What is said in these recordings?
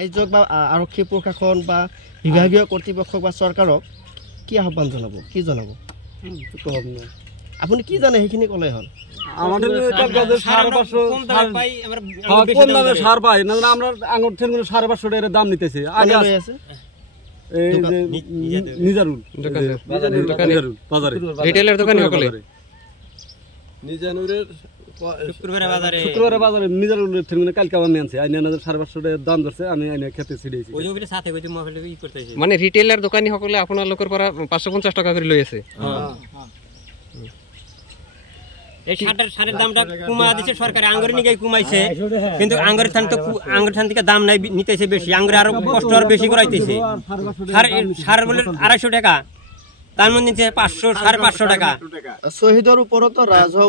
ৰাইজক বা আৰক্ষী প্ৰশাসন বা বিভাগীয় কৰ্তৃপক্ষক বা চৰকাৰক কি আহ্বান জনাব, কি জনাব? আপুনি কি জানে সেইখিনি ক'লে হ'ল। আমাদের সার পাই না, আমরা আঙুর থেকে 550 টাকা দাম নিতেছি। আগে আছে নিজারুল বাজারে রিটেইলার দোকানে সকলে নিজানুরের শুক্রবারে বাজারে নিজারুলের থেকে কালকে আমি আনছি, আইনা 550 টাকা দাম ধরছে, আমি আইনা খেতে ছিড়েছি। ওই যে সাথে ওই যে মোবাইলে ই করতেছে, মানে রিটেইলার দোকানি সকলে আপনার লোকের পরা 550 টাকা করে লইছে। এই সারের দামটা কমা দিছে সরকার, আঙ্গুর নিয়ে কমাইছে, কিন্তু আঙ্গুরের থান থেকে দাম নাই নিতেছে বেশি, আঙ্গুর আরো কষ্ট আর বেশি করাইতেছে। সার বলে 250 টাকা, তার মধ্যে নিচ্ছে 500 550 টাকা। শহীদের উপরও তো রাজহ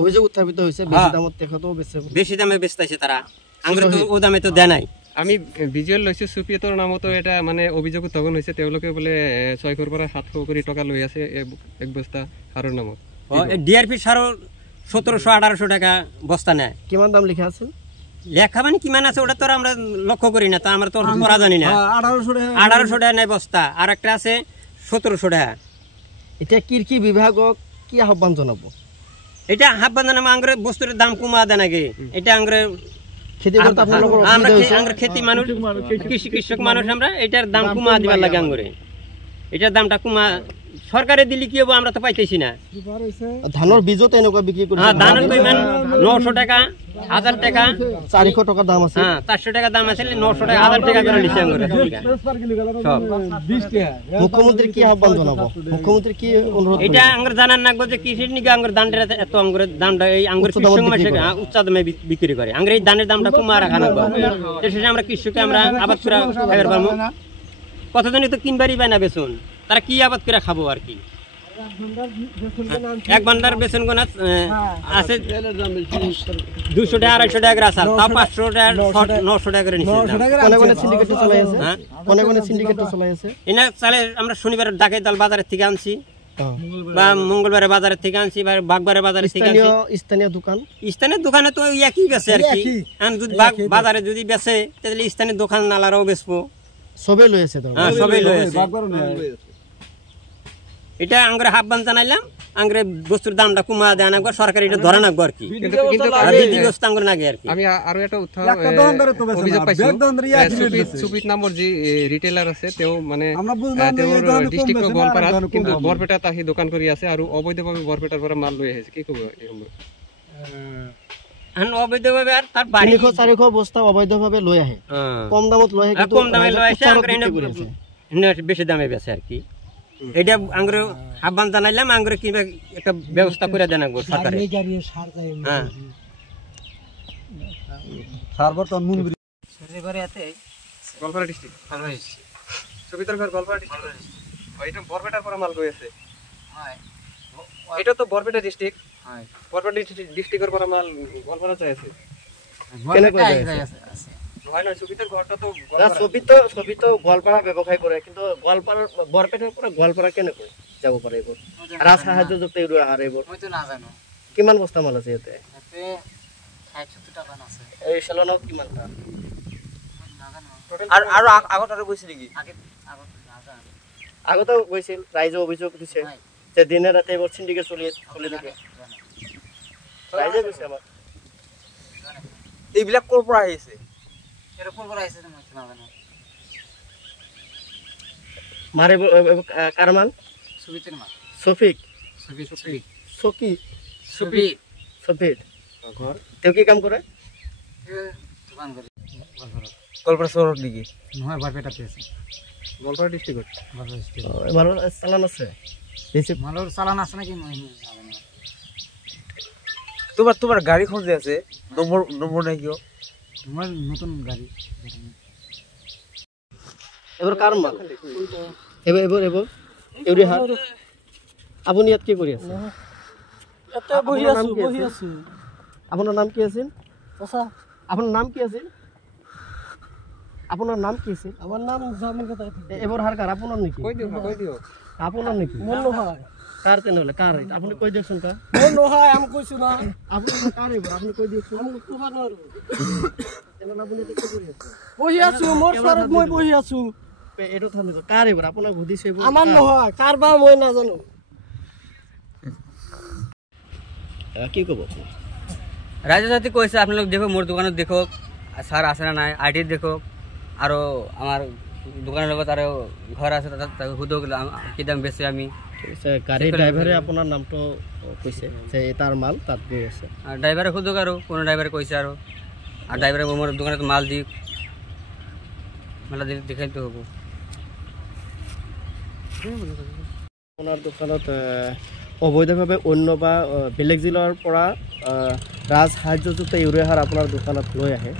অভিযোগ উত্থাপিত হয়েছে, বেশি দামত তেখেতও বেশি দামে বেচতেছে তারা, আঙ্গুর তো ও দামে তো দেয় নাই। আমি ভিজুয়াল লইছি সুপিয়তর নামতো এটা মানে অভিযোগ উত্থাপন হয়েছে, তেওঁলোকে বলে 600 পৰা 700 কোটি টাকা লই আছে এক বস্তা সারের নামত। ডিআরপি সারও 1700 1800 টাকা বস্তা নেয়। কিমান দাম লিখা আছে? লেখা মানে কিমান আছে ওটা তো আমরা লক্ষ্য করি না, তা আমরা তো পড়া জানি না। 1800 টাকা নেয় বস্তা, আর একটা আছে 1700 টাকা। এটা কৃষি বিভাগক কি আহ্বান জানাবো? এটা আহ্বান জানাবো আঙ্গুর বস্তুর দাম কমা দেন আগে। এটা আঙ্গুর খেতি করতে আমরা খেতি মানুষ, কৃষক মানুষ, আমরা এটার দাম কমা দিবার লাগে আঙ্গুরে। এটার দামটা কমা সরকারে দিলে কি হবো, আমরা তো পাইতেছি না। ধানের বীজও তো এনেকুৱা বিক্রি করে, ধানের তো ইমান 900 টাকা 1000 টাকা 400 টাকা দাম আছে। 400 টাকা দাম আছে, 900 টাকা 1000 টাকা করে লিখে আঙ্গুরে সব। মুখ্যমন্ত্রী কি আহ্বান জানাবো, মুখ্যমন্ত্রী কি অনুরোধ? এটা আঙ্গুর জানার নাগবো যে কৃষির নিকে আঙ্গুর দানটা এত আঙ্গুরের দামটা, এই আঙ্গুর কৃষক মাসে উচ্চ দামে বিক্রি করে, আঙ্গুর এই ধানের দামটা কমা রাখা নাগবো। শেষে আমরা কৃষককে আমরা আবাদ করে খাবার পাবো। কতজনই তো কিনবারই পায় না বেসন, তারা কি আবাদ করে খাবো আর কি। এক ভান্ডার বেসন গোনা আছে 200 টাকা 250 টাকা আছে, তাও 500 টাকা 900 টাকা করে নিচ্ছে। সিন্ডিকেট চলাই আছে, কোনে সিন্ডিকেট চলাই আছে। এনা চালে আমরা শনিবার ডাকাই দল বাজারের থেকে আনছি, বা মঙ্গলবারে বাজারের থেকে আনছি, বা বাগবারে বাজারের থেকে আনছি। স্থানীয় দোকান, স্থানীয় দোকানে তো একই বেচে আর কি। বাজারে যদি বেচে তাহলে স্থানীয় দোকান নালারাও বেচবো, সবাই লয়েছে। সবাই লয়েছে। এটা আঙ্গুরে আহ্বান জানাইলাম, আঙ্গুরে বস্তুর দামটা কমা দেয় না, সরকার এটা ধরে নাকবো আর কি। আমি আরো একটা অভিযোগ পাইছি, সুপিত নামৰ যে রিটেইলার আছে তেও মানে ডিস্ট্রিক্ট গোৱালপাৰাত কিন্তু বৰপেটাত আহি দোকান কৰি আছে আৰু অবৈধভাৱে বৰপেটাৰ পৰা মাল লৈ আহিছে, কি ক'ব? অবৈধভাবে আর তার বাড়ি 400 বস্তা অবৈধভাবে লই আহে, কম দামত লই আহে, কিন্তু কম দামে লই আসে, বেশি দামে বেচে আর কি। এটা আঙ্গুরে আহ্বান জানাইলাম, আঙ্গুরে কিবা একটা ব্যবস্থা করে দেন সরকারে। সার বর্তমান মুনবি গোৱালপাৰা ডিস্ট্রিক্ট সুপিতৰ ঘর গোৱালপাৰা ডিস্ট্রিক্ট। এটা বৰপেটাৰ পৰা মাল গৈ আছে। এটা তো বৰপেটা ডিস্ট্রিক্ট, বৰপেটা ডিস্ট্রিক্টৰ পৰা মাল গোৱালপাৰা যাই আছে। কেনে কই যায় আছে? হয় না, সুপিতৰ ঘৰটা তো সবিতো গোৱালপাৰা ব্যৱসায় কৰে, কিন্তু গোৱালপাৰা বৰপেটাৰ পৰা গোৱালপাৰা কেনে কই যাব পাৰে? এইবোৰ ৰাজ সাহায্য যুক্ত এৰু আহাৰ এইবোৰ মই তো না জানো। কিমান বস্তা মাল আছে ইয়াতে? এতে 60-70 টাকা আছে। এই চালানো কিমান টা? আৰু আগত আৰু গৈছিল নেকি? আগত না জানো। আগতে গৈছিল, ৰাইজে অভিযোগ দিছে যে দিনে ৰাতে এইবোৰ সিন্ডিকেট চলি থাকে। ৰাইজে কৈছে আমাক এইবিলাক ক'ৰ পৰা আহিছে? এর কোন পৰা আহিছে মই না জানো। মারে কারমান সুবিতের মা সফিক সফিক ঘর তেও কি কাম করে? দোকান করে গোৱালপাৰা শহর নেকি? নহয়, বৰপেটাতে আছে। গোৱালপাৰা ডিস্ট্রিক্ট মালৰ চালান আছে, মালৰ চালান আছে নাকি মই জানো। তোমার গাড়ি খোঁজে আছে, নম্বর নাই কিয়? আমার নতুন গাড়ি। এবার কার মাল? এবার এউৰি হাত আপুনি ইয়াত কি কৰি আছে? এতে বহি আছো। আপোনাৰ নাম কি আছিল? আপোনাৰ নাম কি আছিল? আপোনাৰ নাম কি আছিল? আমার নাম জামিন কথা। এবার হার কার আপনার নাকি? কৈ দিও আপনার নাকি? মন নহয় কার তেনেহলে কার? আপনি কই দিয়েছেন কা? মন নহয় আমি কইছো না। আপনি কার এবার আপনি কই দিয়েছেন? আমি কইবা নোৱাৰো। বহি আছো মোৰ চৰত মই বহি আছো এইটো থামি কাৰ এইবোৰ আপোনাক সুধিছে আমাৰ নহয় কাৰবা মই নাজানো কি ক'ব রাজ্য জাতি কইছে আপনারা দেখো মোর দোকানত দেখো স্যার আছে না নাই আইটি দেখো আর আমার দোকানের লগত আর ঘর আছে তাকে হুদক কি দাম বেশি আমি গাড়ী ড্ৰাইভাৰে আপোনাৰ নামটো কৈছে যে তাৰ মাল তাত গৈ আছে আর ড্রাইভারে হুদক আর কোন ড্রাইভারে কইছে আর ড্রাইভারে মোর দোকানে মাল দি মাল দেখাইতে হবো আপোনাৰ দোকানত অবৈধভাৱে অন্য বা বেলেগ জিলাৰ পৰা ৰাজ সাহায্যযুক্ত ইউৰিয়া সাৰ আপোনাৰ দোকানত লৈ আহে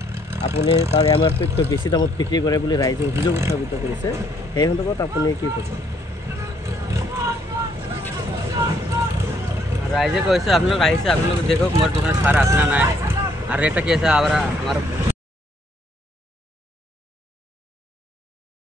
আপুনি তাৰ এমআৰপিতকৈ বেছি দামত বিক্ৰী কৰে বুলি ৰাইজে অভিযোগ উত্থাপিত কৰিছে সেই সন্দৰ্ভত আপুনি কি কৈছে রাইজে কইছে আপনারা আইছে আপনারা দেখো মোর দোকানে সার আছে না নাই আর রেটটা কি আছে আবার আমার